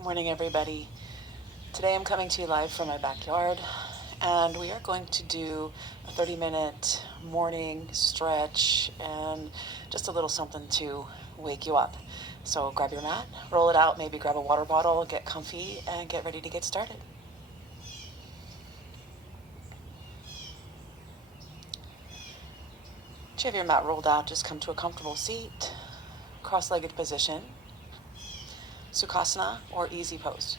Good morning, everybody. Today I'm coming to you live from my backyard, and we are going to do a 30-minute morning stretch and just a little something to wake you up. So grab your mat, roll it out, maybe grab a water bottle, get comfy, and get ready to get started. Once you have your mat rolled out, just come to a comfortable seat, cross-legged position, Sukhasana or easy pose.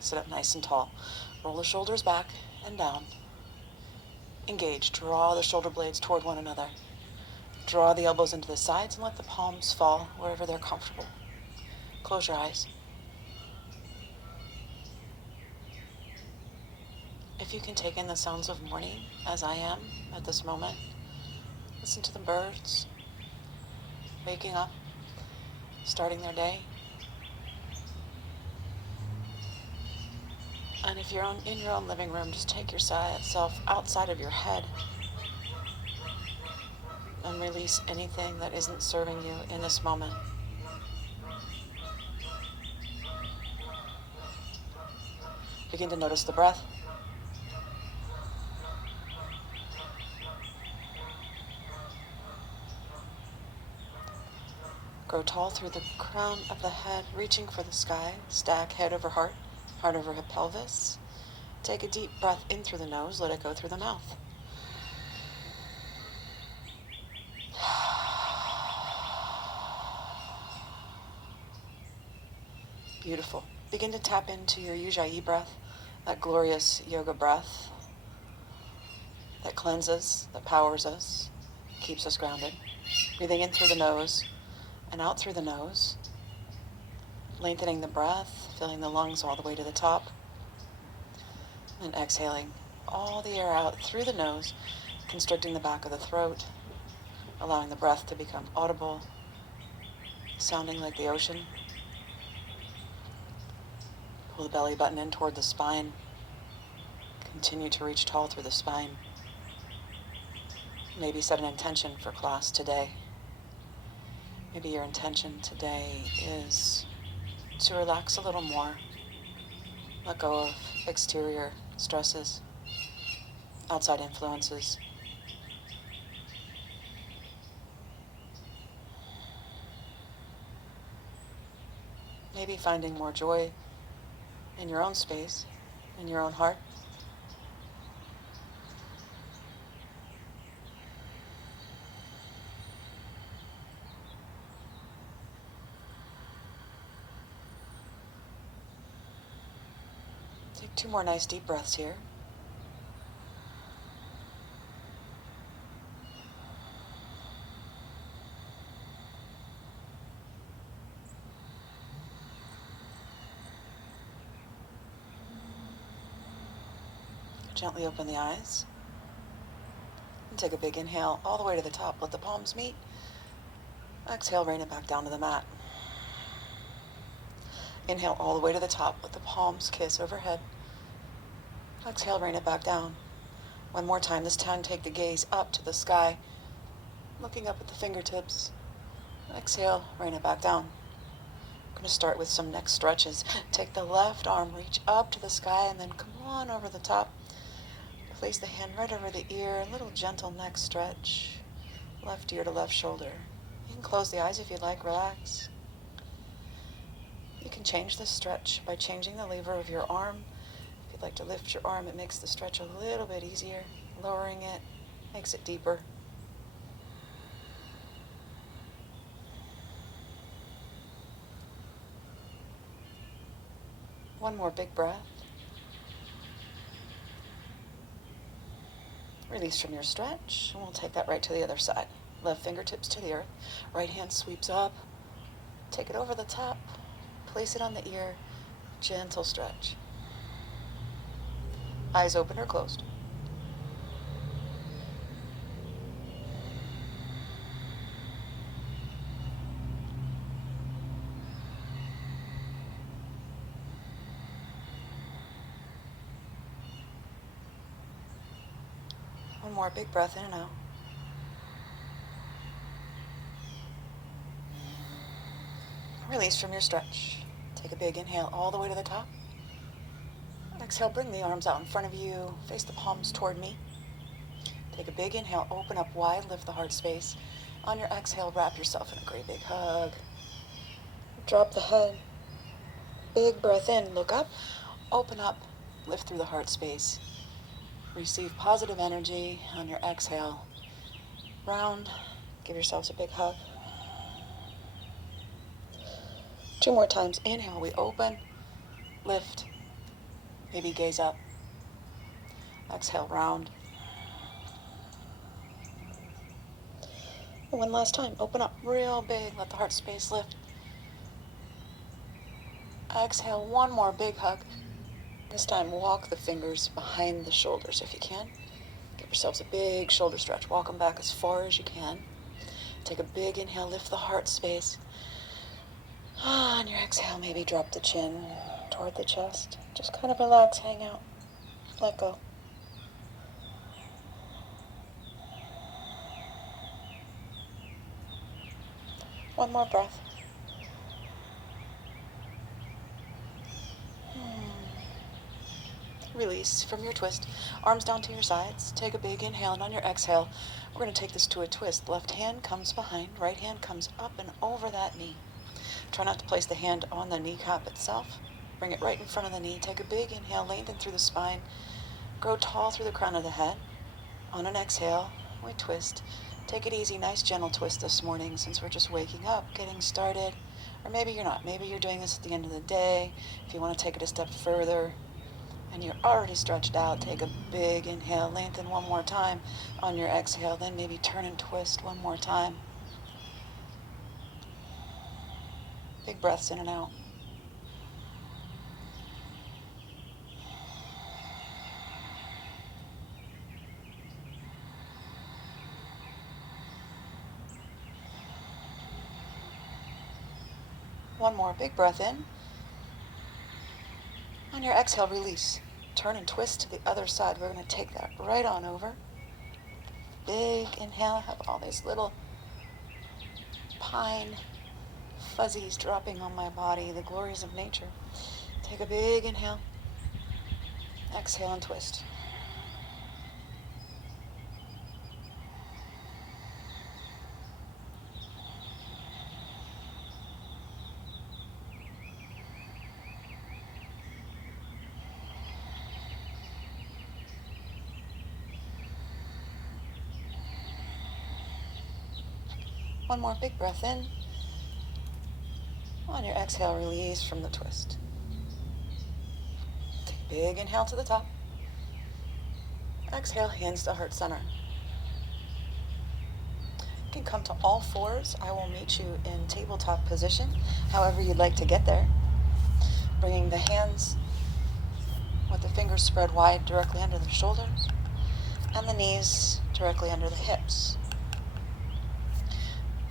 Sit up nice and tall. Roll the shoulders back and down. Engage. Draw the shoulder blades toward one another. Draw the elbows into the sides and let the palms fall wherever they're comfortable. Close your eyes. If you can take in the sounds of morning, as I am at this moment, listen to the birds waking up, starting their day. And if you're in your own living room, just take yourself outside of your head and release anything that isn't serving you in this moment. Begin to notice the breath. Grow tall through the crown of the head, reaching for the sky. Stack head over heart, heart over hip pelvis. Take a deep breath in through the nose, let it go through the mouth. Beautiful. Begin to tap into your Ujjayi breath, that glorious yoga breath that cleanses, that powers us, keeps us grounded. Breathing in through the nose and out through the nose, lengthening the breath, filling the lungs all the way to the top, and exhaling all the air out through the nose, constricting the back of the throat, allowing the breath to become audible, sounding like the ocean. Pull the belly button in toward the spine. Continue to reach tall through the spine. Maybe set an intention for class today. Maybe your intention today is to relax a little more, let go of exterior stresses, outside influences. Maybe finding more joy in your own space, in your own heart. Take 2 more nice deep breaths here. Gently open the eyes. And take a big inhale all the way to the top. Let the palms meet. Exhale, rain it back down to the mat. Inhale all the way to the top. Let the palms kiss overhead. Exhale, rain it back down. One more time. This time, take the gaze up to the sky, looking up at the fingertips. Exhale, rain it back down. I'm going to start with some neck stretches. Take the left arm, reach up to the sky, and then come on over the top. Place the hand right over the ear, a little gentle neck stretch. Left ear to left shoulder. You can close the eyes if you'd like, relax. You can change the stretch by changing the lever of your arm. If you'd like to lift your arm, it makes the stretch a little bit easier. Lowering it makes it deeper. One more big breath. Release from your stretch, and we'll take that right to the other side. Left fingertips to the earth. Right hand sweeps up. Take it over the top. Place it on the ear. Gentle stretch. Eyes open or closed. One more big breath in and out. Release from your stretch. Take a big inhale all the way to the top. Exhale, bring the arms out in front of you. Face the palms toward me. Take a big inhale, open up wide, lift the heart space. On your exhale, wrap yourself in a great big hug. Drop the head. Big breath in, look up, open up, lift through the heart space. Receive positive energy on your exhale. Round, give yourselves a big hug. 2 more times. Inhale, we open, lift, maybe gaze up. Exhale, round. One last time, open up real big, let the heart space lift. Exhale, one more big hug. This time, walk the fingers behind the shoulders if you can. Give yourselves a big shoulder stretch. Walk them back as far as you can. Take a big inhale, lift the heart space. On your exhale, maybe drop the chin toward the chest. Just kind of relax, hang out, let go. One more breath. Release from your twist. Arms down to your sides. Take a big inhale, and on your exhale, we're going to take this to a twist. Left hand comes behind, right hand comes up and over that knee. Try not to place the hand on the kneecap itself. Bring it right in front of the knee. Take a big inhale, lengthen through the spine. Grow tall through the crown of the head. On an exhale, we twist. Take it easy, nice gentle twist this morning since we're just waking up, getting started. Or maybe you're not. Maybe you're doing this at the end of the day. If you want to take it a step further and you're already stretched out, take a big inhale, lengthen one more time. On your exhale, then maybe turn and twist one more time. Big breaths in and out. One more big breath in. On your exhale, release. Turn and twist to the other side. We're going to take that right on over. Big inhale. Have all these little pine fuzzies dropping on my body, the glories of nature. Take a big inhale. Exhale and twist. One more big breath in. On your exhale, release from the twist. Take a big inhale to the top. Exhale, hands to heart center. You can come to all fours. I will meet you in tabletop position, however you'd like to get there. Bringing the hands with the fingers spread wide directly under the shoulders and the knees directly under the hips.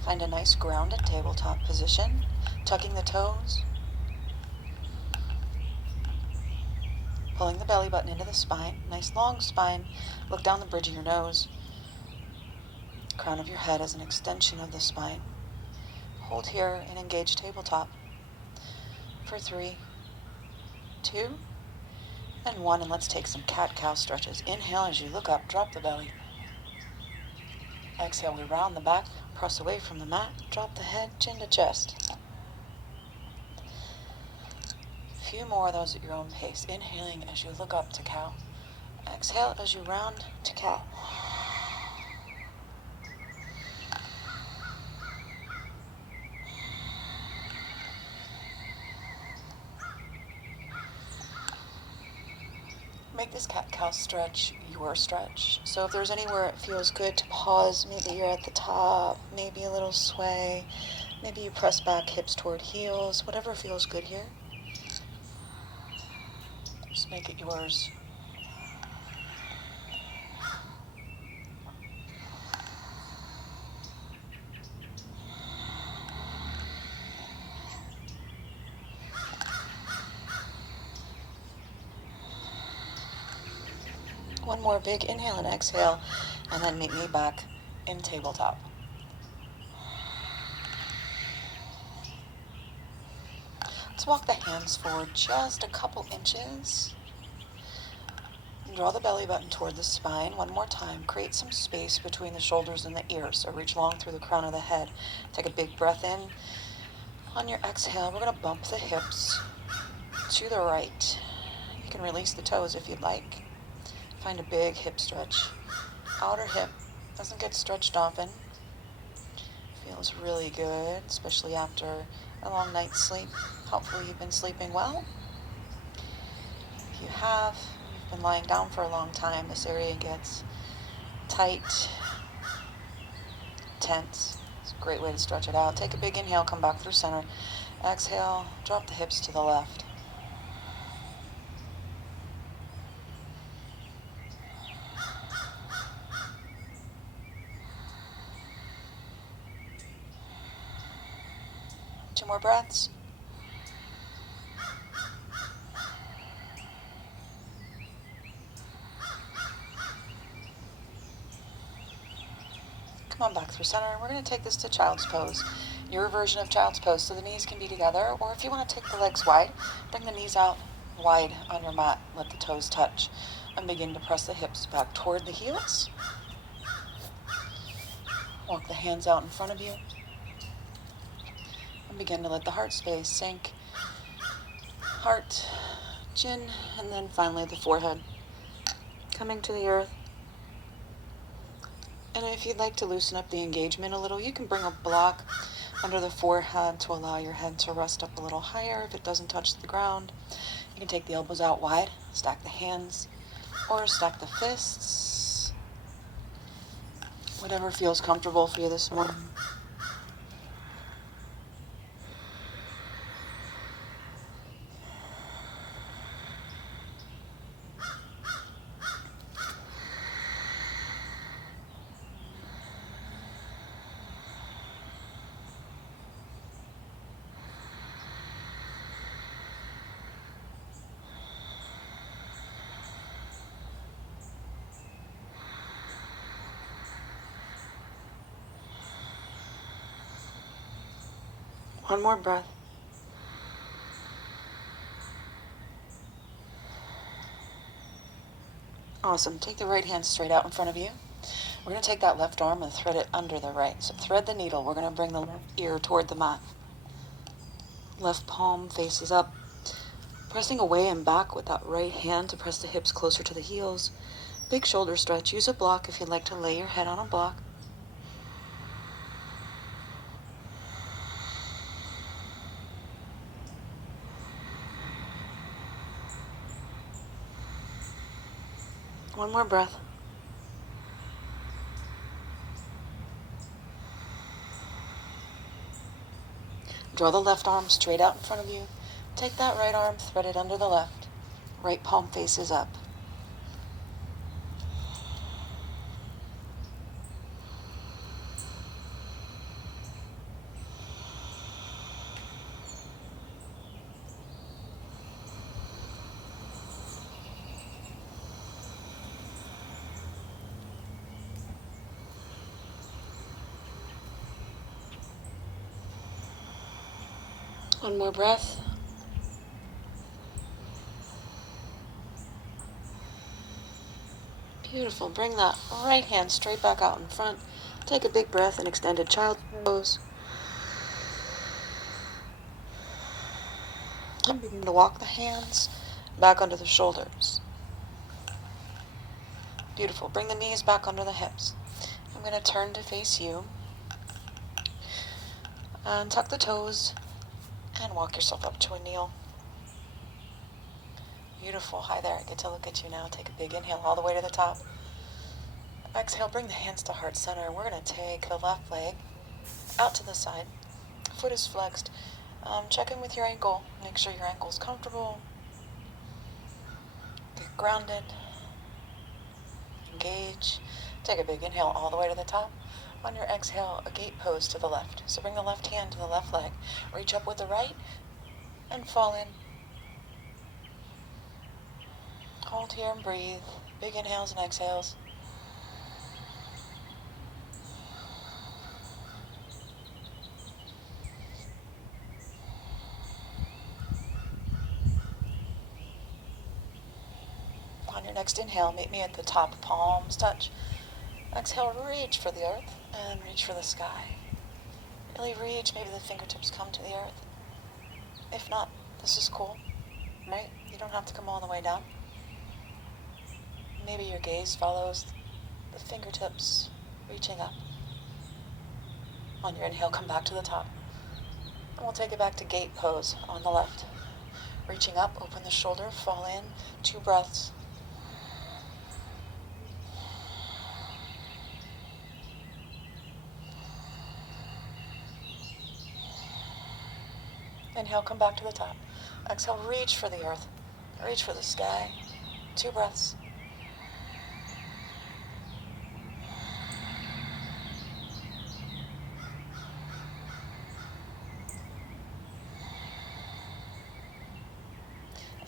Find a nice grounded tabletop position, tucking the toes, pulling the belly button into the spine, nice long spine. Look down the bridge of your nose. Crown of your head as an extension of the spine. Hold here and engage tabletop for 3, 2, and 1. And let's take some cat-cow stretches. Inhale as you look up, drop the belly. Exhale, we round the back, press away from the mat, drop the head, chin to chest. A few more of those at your own pace. Inhaling as you look up to cow. Exhale as you round to cow. Make this cat-cow stretch your stretch. So if there's anywhere it feels good to pause, maybe you're at the top, maybe a little sway, maybe you press back hips toward heels, whatever feels good here. Just make it yours. One more big inhale and exhale, and then meet me back in tabletop. Let's walk the hands forward just a couple inches. And draw the belly button toward the spine. One more time. Create some space between the shoulders and the ears. So reach long through the crown of the head. Take a big breath in. On your exhale, we're going to bump the hips to the right. You can release the toes if you'd like. Find a big hip stretch. Outer hip doesn't get stretched often. Feels really good, especially after a long night's sleep. Hopefully you've been sleeping well. If you have, you've been lying down for a long time, this area gets tight, tense. It's a great way to stretch it out. Take a big inhale, come back through center. Exhale, drop the hips to the left. Two more breaths. Come on back through center. We're going to take this to child's pose. Your version of child's pose, so the knees can be together, or if you want to take the legs wide, bring the knees out wide on your mat. Let the toes touch and begin to press the hips back toward the heels. Walk the hands out in front of you and begin to let the heart space sink. Heart, chin, and then finally the forehead coming to the earth. And if you'd like to loosen up the engagement a little, you can bring a block under the forehead to allow your head to rest up a little higher if it doesn't touch the ground. You can take the elbows out wide, stack the hands, or stack the fists. Whatever feels comfortable for you this morning. One more breath. Awesome. Take the right hand straight out in front of you. We're going to take that left arm and thread it under the right. So thread the needle. We're going to bring the left ear toward the mat. Left palm faces up. Pressing away and back with that right hand to press the hips closer to the heels. Big shoulder stretch. Use a block if you'd like to lay your head on a block. One more breath. Draw the left arm straight out in front of you. Take that right arm, thread it under the left. Right palm faces up. One more breath. Beautiful. Bring that right hand straight back out in front. Take a big breath and extended child's pose. And begin to walk the hands back under the shoulders. Beautiful. Bring the knees back under the hips. I'm going to turn to face you. And tuck the toes. And walk yourself up to a kneel. Beautiful. Hi there. I get to look at you now. Take a big inhale all the way to the top. Exhale. Bring the hands to heart center. We're going to take the left leg out to the side. Foot is flexed. Check in with your ankle. Make sure your ankle is comfortable. Get grounded. Engage. Take a big inhale all the way to the top. On your exhale, a gate pose to the left. So bring the left hand to the left leg. Reach up with the right and fall in. Hold here and breathe. Big inhales and exhales. On your next inhale, meet me at the top, palms touch. Exhale, reach for the earth and reach for the sky. Really reach, maybe the fingertips come to the earth. If not, this is cool, right? You don't have to come all the way down. Maybe your gaze follows the fingertips reaching up. On your inhale, come back to the top. And we'll take it back to gate pose on the left. Reaching up, open the shoulder, fall in, 2 breaths. Inhale, come back to the top. Exhale, reach for the earth. Reach for the sky. 2 breaths.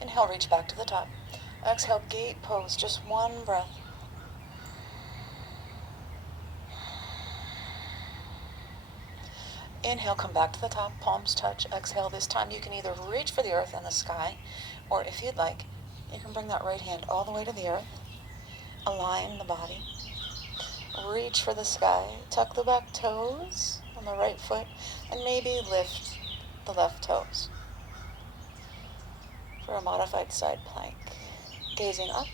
Inhale, reach back to the top. Exhale, gate pose, just 1 breath. Inhale, come back to the top, palms touch. Exhale, this time you can either reach for the earth and the sky, or if you'd like, you can bring that right hand all the way to the earth. Align the body. Reach for the sky. Tuck the back toes on the right foot, and maybe lift the left toes for a modified side plank. Gazing up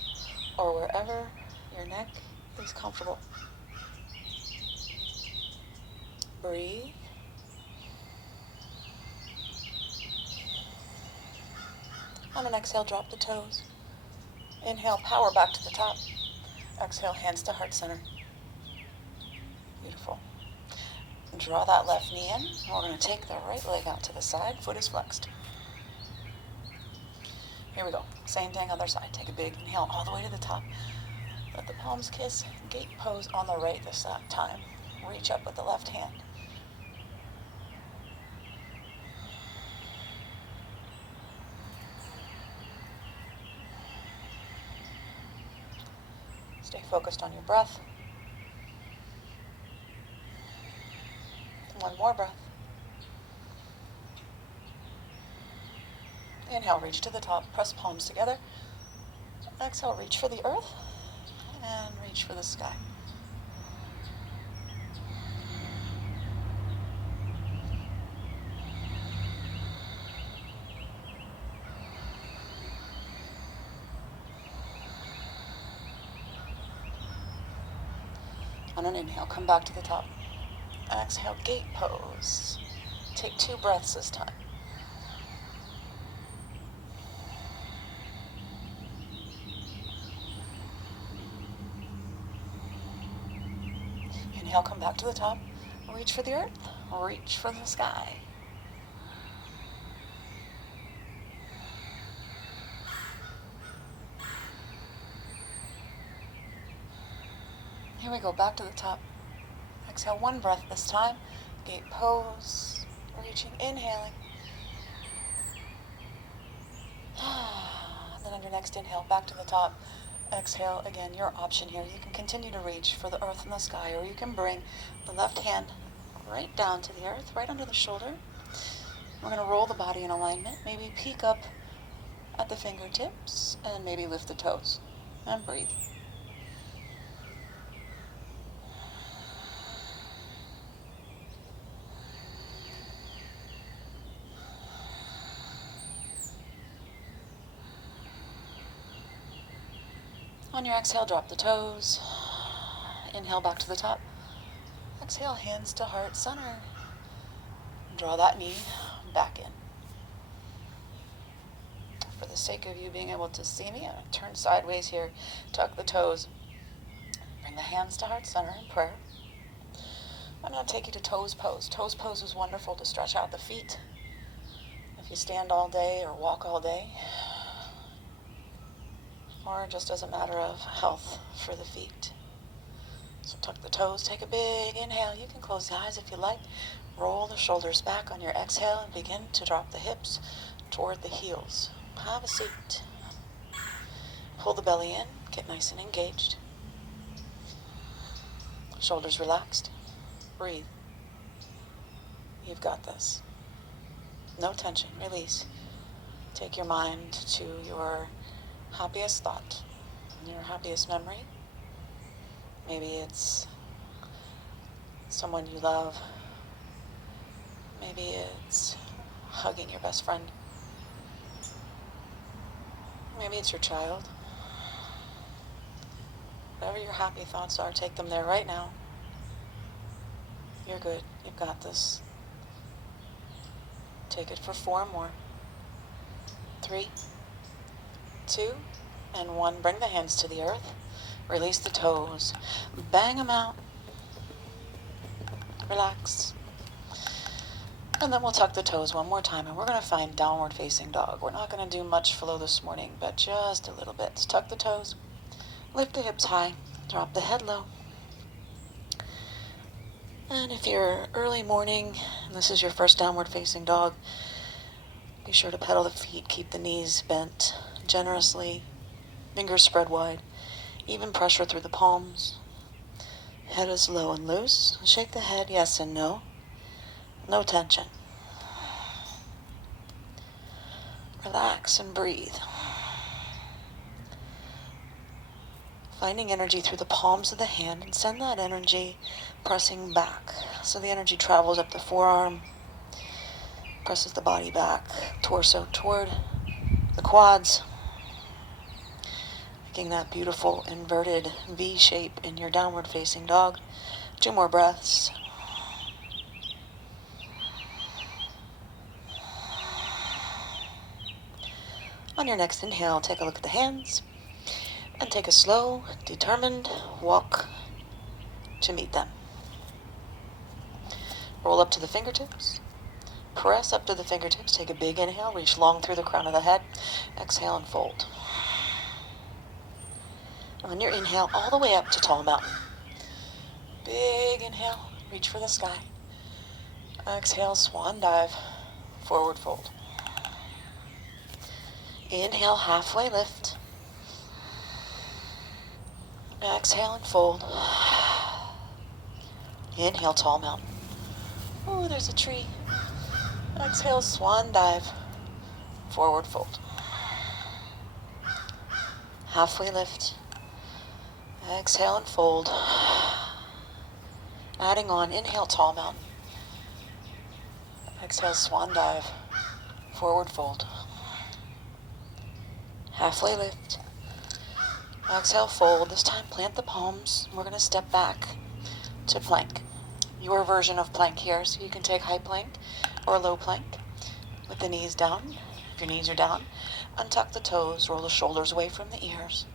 or wherever your neck is comfortable. Breathe. On an exhale, drop the toes. Inhale, power back to the top. Exhale, hands to heart center. Beautiful. Draw that left knee in. We're going to take the right leg out to the side. Foot is flexed. Here we go. Same thing, other side. Take a big inhale all the way to the top. Let the palms kiss. Gate pose on the right this time. Reach up with the left hand. Stay focused on your breath. 1 more breath. Inhale, reach to the top, press palms together. Exhale, reach for the earth and reach for the sky. On an inhale, come back to the top. Exhale, gate pose. Take 2 breaths this time. Inhale, come back to the top. Reach for the earth. Reach for the sky. Here we go, back to the top. Exhale, 1 breath this time. Gate pose. Reaching, inhaling. And then on your next inhale, back to the top. Exhale, again, your option here. You can continue to reach for the earth and the sky, or you can bring the left hand right down to the earth, right under the shoulder. We're going to roll the body in alignment. Maybe peek up at the fingertips, and maybe lift the toes. And breathe. On your exhale, drop the toes. Inhale back to the top. Exhale, hands to heart center. Draw that knee back in. For the sake of you being able to see me, I'm going to turn sideways here. Tuck the toes. Bring the hands to heart center in prayer. I'm going to take you to toes pose. Toes pose is wonderful to stretch out the feet. If you stand all day or walk all day, or just as a matter of health for the feet. So tuck the toes, take a big inhale. You can close the eyes if you like. Roll the shoulders back on your exhale and begin to drop the hips toward the heels. Have a seat. Pull the belly in, get nice and engaged. Shoulders relaxed. Breathe. You've got this. No tension, release. Take your mind to your happiest thought. Your happiest memory. Maybe it's someone you love. Maybe it's hugging your best friend. Maybe it's your child. Whatever your happy thoughts are, take them there right now. You're good. You've got this. Take it for 4 more. 3, 2, and 1. Bring the hands to the earth. Release the toes. Bang them out. Relax. And then we'll tuck the toes one more time, and we're going to find downward facing dog. We're not going to do much flow this morning, but just a little bit. Tuck the toes. Lift the hips high. Drop the head low. And if you're early morning and this is your first downward facing dog, be sure to pedal the feet, keep the knees bent generously, fingers spread wide, even pressure through the palms. Head is low and loose. Shake the head, yes and no. No tension. Relax and breathe. Finding energy through the palms of the hand, and send that energy pressing back. So the energy travels up the forearm, presses the body back, torso toward the quads, making that beautiful inverted V shape in your downward facing dog. 2 more breaths. On your next inhale, take a look at the hands. And take a slow, determined walk to meet them. Roll up to the fingertips. Press up to the fingertips. Take a big inhale. Reach long through the crown of the head. Exhale and fold. On your inhale, all the way up to tall mountain. Big inhale. Reach for the sky. Exhale, swan dive. Forward fold. Inhale, halfway lift. Exhale and fold. Inhale, tall mountain. Oh, there's a tree. Exhale, swan dive. Forward fold. Halfway lift. Exhale and fold. Adding on, inhale, tall mountain. Exhale, swan dive. Forward fold. Halfway lift. Exhale, fold. This time, plant the palms. We're going to step back to plank. Your version of plank here, so you can take high plank or low plank with the knees down. If your knees are down, untuck the toes, roll the shoulders away from the ears.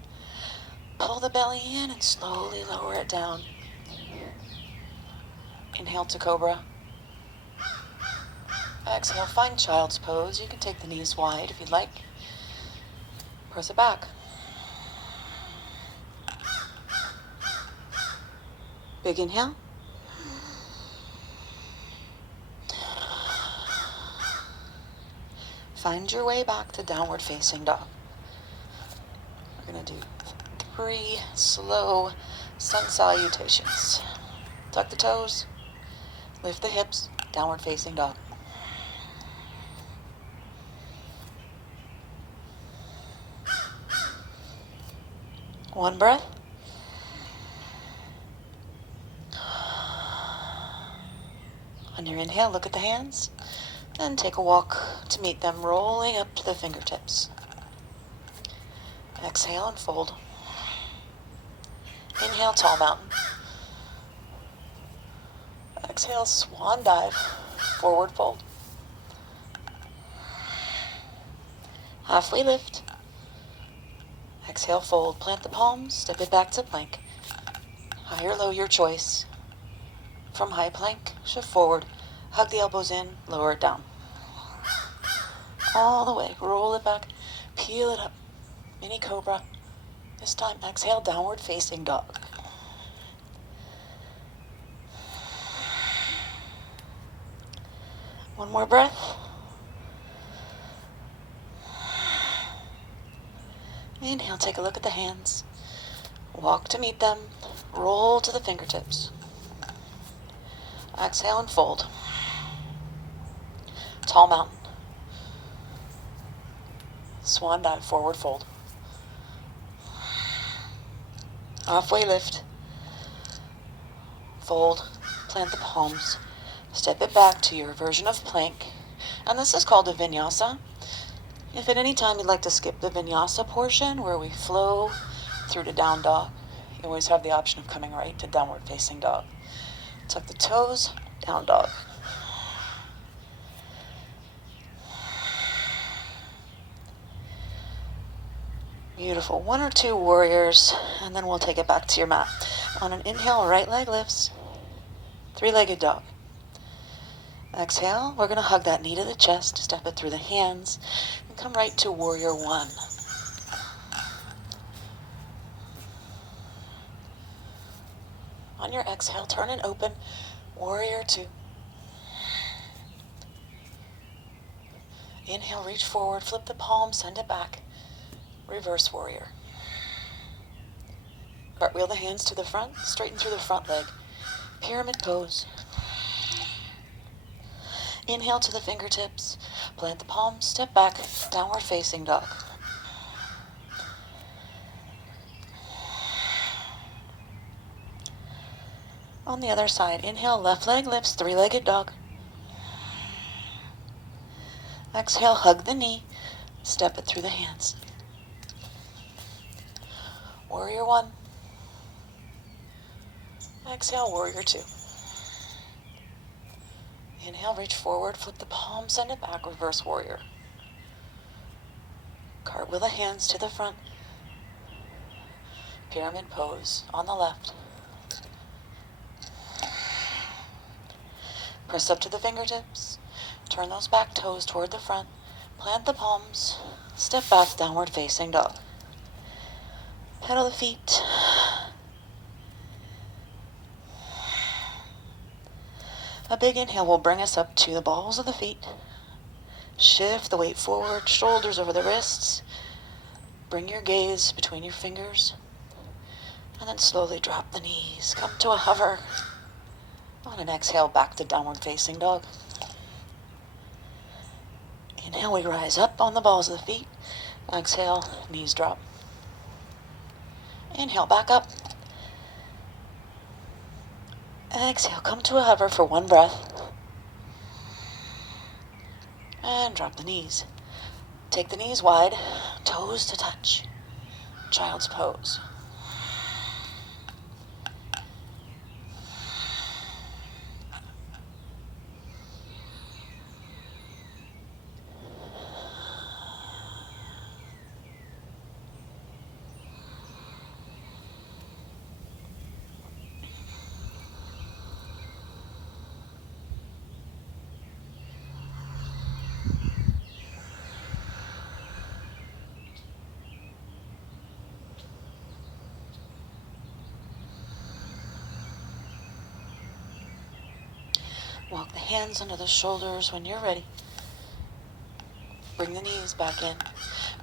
Pull the belly in and slowly lower it down. Inhale to cobra. Exhale, find child's pose. You can take the knees wide if you'd like. Press it back. Big inhale. Find your way back to downward facing dog. We're going to do 3 slow sun salutations. Tuck the toes. Lift the hips. Downward facing dog. One breath. On your inhale, look at the hands and take a walk to meet them, rolling up to the fingertips. Exhale and fold. Inhale, tall mountain. Exhale, swan dive, forward fold. Halfway lift. Exhale, fold. Plant the palms, step it back to plank. High or low, your choice. From high plank, shift forward. Hug the elbows in, lower it down. All the way, roll it back, peel it up. Mini cobra. This time, exhale, downward facing dog. One more breath. Inhale, take a look at the hands. Walk to meet them. Roll to the fingertips. Exhale and fold. Tall mountain. Swan dive, forward fold. Halfway lift. Fold. Plant the palms. Step it back to your version of plank. And this is called a vinyasa. If at any time you'd like to skip the vinyasa portion where we flow through to down dog, you always have the option of coming right to downward facing dog. Tuck the toes, down dog. Beautiful. 1 or 2 warriors, and then we'll take it back to your mat. On an inhale, right leg lifts. 3-legged dog. Exhale, we're going to hug that knee to the chest, step it through the hands, and come right to warrior 1. On your exhale, turn and open, warrior 2. Inhale, reach forward, flip the palm, send it back, reverse warrior. Cartwheel the hands to the front, straighten through the front leg, pyramid pose. Inhale to the fingertips, plant the palms, step back, downward facing dog. On the other side, inhale, left leg lifts, 3-legged dog. Exhale, hug the knee, step it through the hands. Warrior 1. Exhale, warrior 2. Inhale, reach forward, flip the palm, send it back, reverse warrior. Cartwheel the hands to the front. Pyramid pose on the left. Press up to the fingertips. Turn those back toes toward the front. Plant the palms. Step back, downward facing dog. Pedal the feet. A big inhale will bring us up to the balls of the feet. Shift the weight forward, shoulders over the wrists. Bring your gaze between your fingers. And then slowly drop the knees. Come to a hover. On an exhale, back to downward facing dog. Inhale, we rise up on the balls of the feet. Exhale, knees drop. Inhale, back up. Exhale, come to a hover for 1 breath. And drop the knees. Take the knees wide, toes to touch. Child's pose. Walk the hands under the shoulders when you're ready. Bring the knees back in.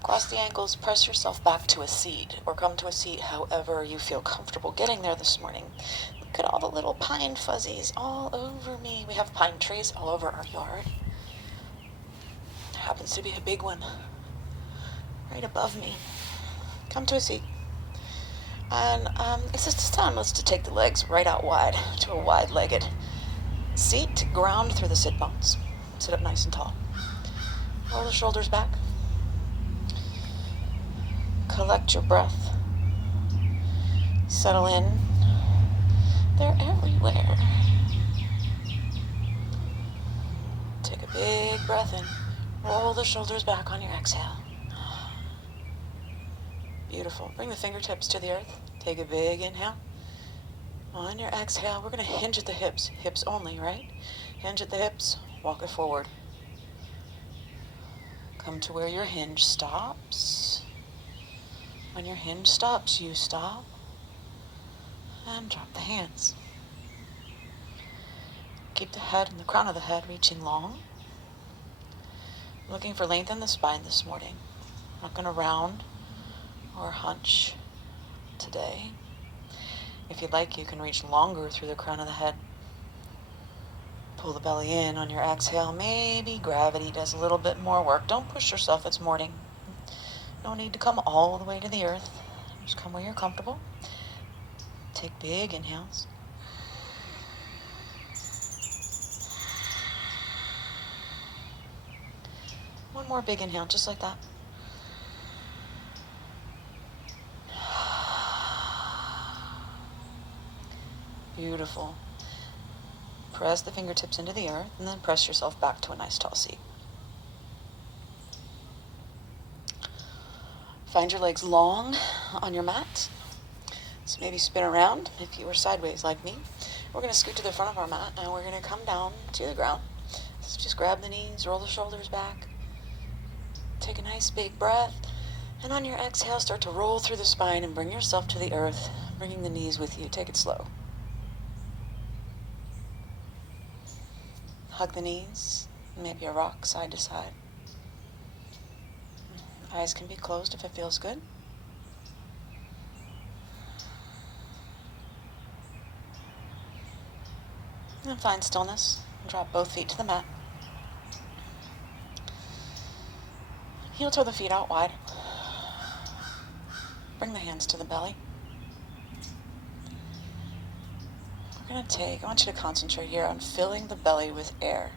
Cross the ankles, press yourself back to a seat, or come to a seat however you feel comfortable getting there this morning. Look at all the little pine fuzzies all over me. We have pine trees all over our yard. There happens to be a big one right above me. Come to a seat. And it's just time us to take the legs right out wide to a wide-legged seat, ground through the sit bones. Sit up nice and tall. Roll the shoulders back. Collect your breath. Settle in. They're everywhere. Take a big breath in. Roll the shoulders back on your exhale. Beautiful. Bring the fingertips to the earth. Take a big inhale. On your exhale, we're going to hinge at the hips. Hips only, right? Hinge at the hips. Walk it forward. Come to where your hinge stops. When your hinge stops, you stop. And drop the hands. Keep the head and the crown of the head reaching long. Looking for length in the spine this morning. Not going to round or hunch today. If you'd like, you can reach longer through the crown of the head. Pull the belly in on your exhale. Maybe gravity does a little bit more work. Don't push yourself, it's morning. No need to come all the way to the earth. Just come where you're comfortable. Take big inhales. One more big inhale, just like that. Beautiful. Press the fingertips into the earth and then press yourself back to a nice tall seat. Find your legs long on your mat. So maybe spin around if you were sideways like me. We're going to scoot to the front of our mat and we're going to come down to the ground. So just grab the knees, roll the shoulders back. Take a nice big breath. And on your exhale, start to roll through the spine and bring yourself to the earth, bringing the knees with you. Take it slow. Hug the knees, maybe a rock side to side. Eyes can be closed if it feels good. And find stillness. Drop both feet to the mat. Heel toe the feet out wide. Bring the hands to the belly. We're going to I want you to concentrate here on filling the belly with air.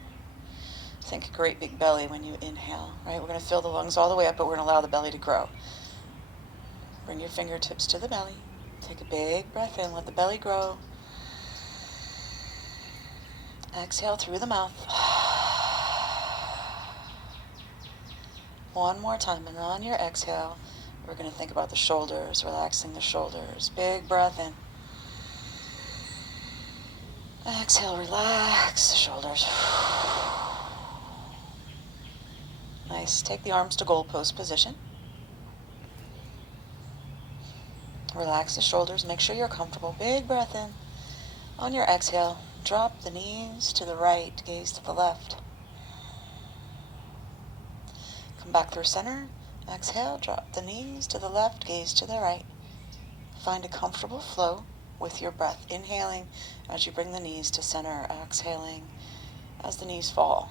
Think a great big belly when you inhale, right? We're going to fill the lungs all the way up, but we're going to allow the belly to grow. Bring your fingertips to the belly. Take a big breath in, let the belly grow. Exhale through the mouth. One more time, and on your exhale, we're going to think about the shoulders, relaxing the shoulders. Big breath in. Exhale, relax the shoulders. Nice. Take the arms to goal post position. Relax the shoulders. Make sure you're comfortable. Big breath in. On your exhale, drop the knees to the right, gaze to the left. Come back through center. Exhale, drop the knees to the left, gaze to the right. Find a comfortable flow with your breath. Inhaling as you bring the knees to center. Exhaling as the knees fall.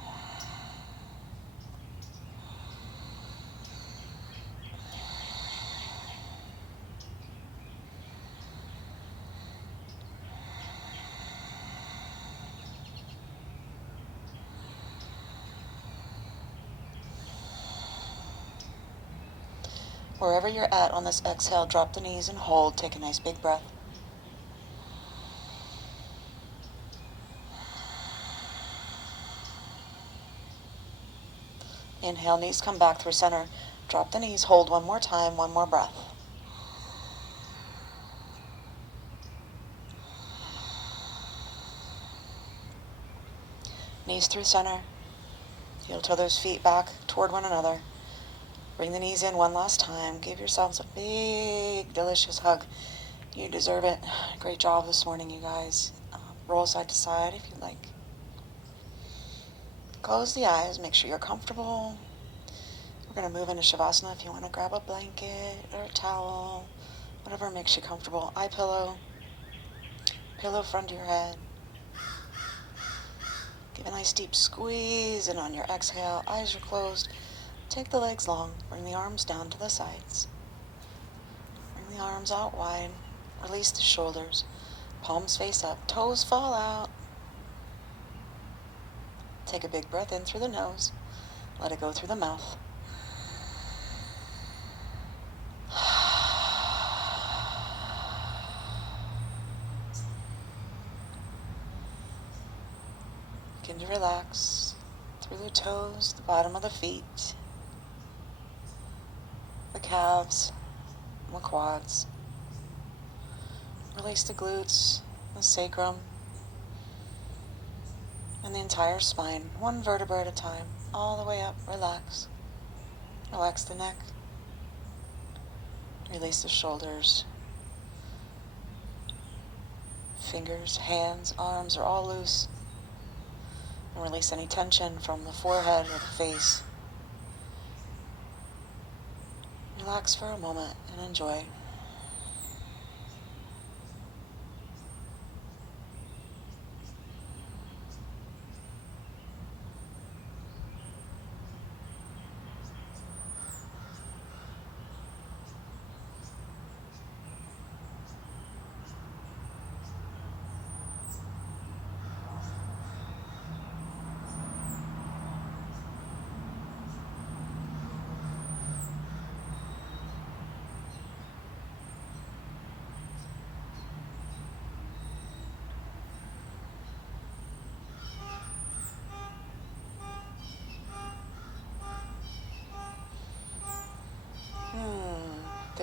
Wherever you're at on this exhale, drop the knees and hold. Take a nice big breath. Inhale, knees come back through center. Drop the knees, hold one more time, one more breath. Knees through center. Heel toe those feet back toward one another. Bring the knees in one last time. Give yourselves a big, delicious hug. You deserve it. Great job this morning, you guys. Roll side to side if you'd like. Close the eyes. Make sure you're comfortable. We're going to move into Shavasana. If you want to grab a blanket or a towel, whatever makes you comfortable. Eye pillow. Pillow front of your head. Give a nice deep squeeze, and on your exhale, eyes are closed. Take the legs long. Bring the arms down to the sides. Bring the arms out wide. Release the shoulders. Palms face up. Toes fall out. Take a big breath in through the nose. Let it go through the mouth. Begin to relax through the toes, the bottom of the feet, the calves, and the quads. Release the glutes, the sacrum, and the entire spine, one vertebra at a time, all the way up. Relax. Relax the neck. Release the shoulders. Fingers, hands, arms are all loose. And release any tension from the forehead or the face. Relax for a moment and enjoy.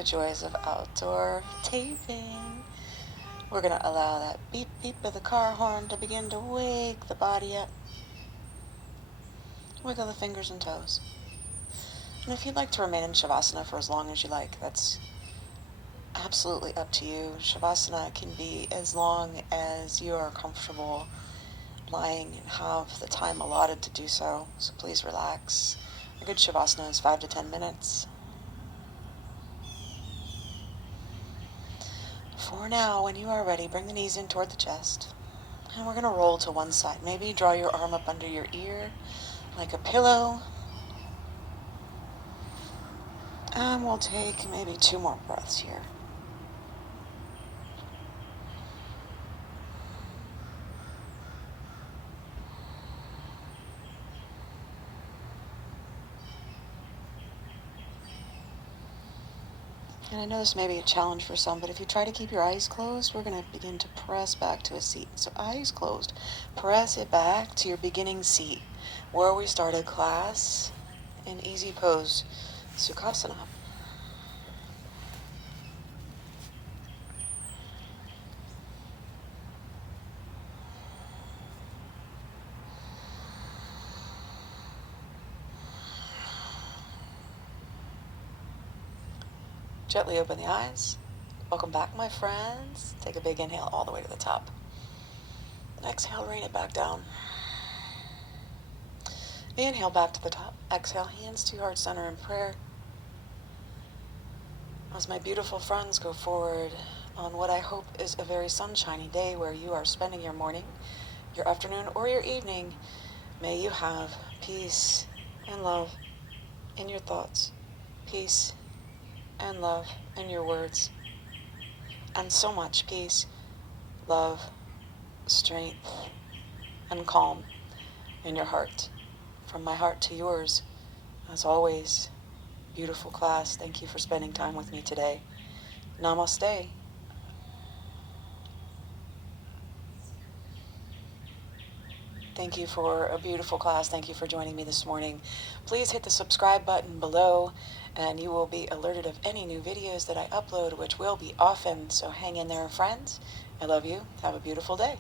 the joys of outdoor taping. We're going to allow that beep beep of the car horn to begin to wake the body up. Wiggle the fingers and toes. And if you'd like to remain in Shavasana for as long as you like, that's absolutely up to you. Shavasana can be as long as you are comfortable lying and have the time allotted to do so. So please relax. A good Shavasana is 5 to 10 minutes. For now, when you are ready, bring the knees in toward the chest. And we're going to roll to one side. Maybe draw your arm up under your ear like a pillow. And we'll take maybe 2 more breaths here. And I know this may be a challenge for some, but if you try to keep your eyes closed, we're going to begin to press back to a seat. So eyes closed. Press it back to your beginning seat, where we started class in easy pose, Sukhasana. Gently open the eyes. Welcome back, my friends. Take a big inhale all the way to the top. And exhale, rain it back down. Inhale back to the top. Exhale, hands to heart center in prayer. As my beautiful friends go forward on what I hope is a very sunshiny day where you are spending your morning, your afternoon, or your evening, may you have peace and love in your thoughts, peace and love in your words, and so much peace, love, strength, and calm in your heart. From my heart to yours, as always, beautiful class, thank you for spending time with me today. Namaste. Thank you for a beautiful class. Thank you for joining me this morning. Please hit the subscribe button below and you will be alerted of any new videos that I upload, which will be often. So hang in there, friends. I love you. Have a beautiful day.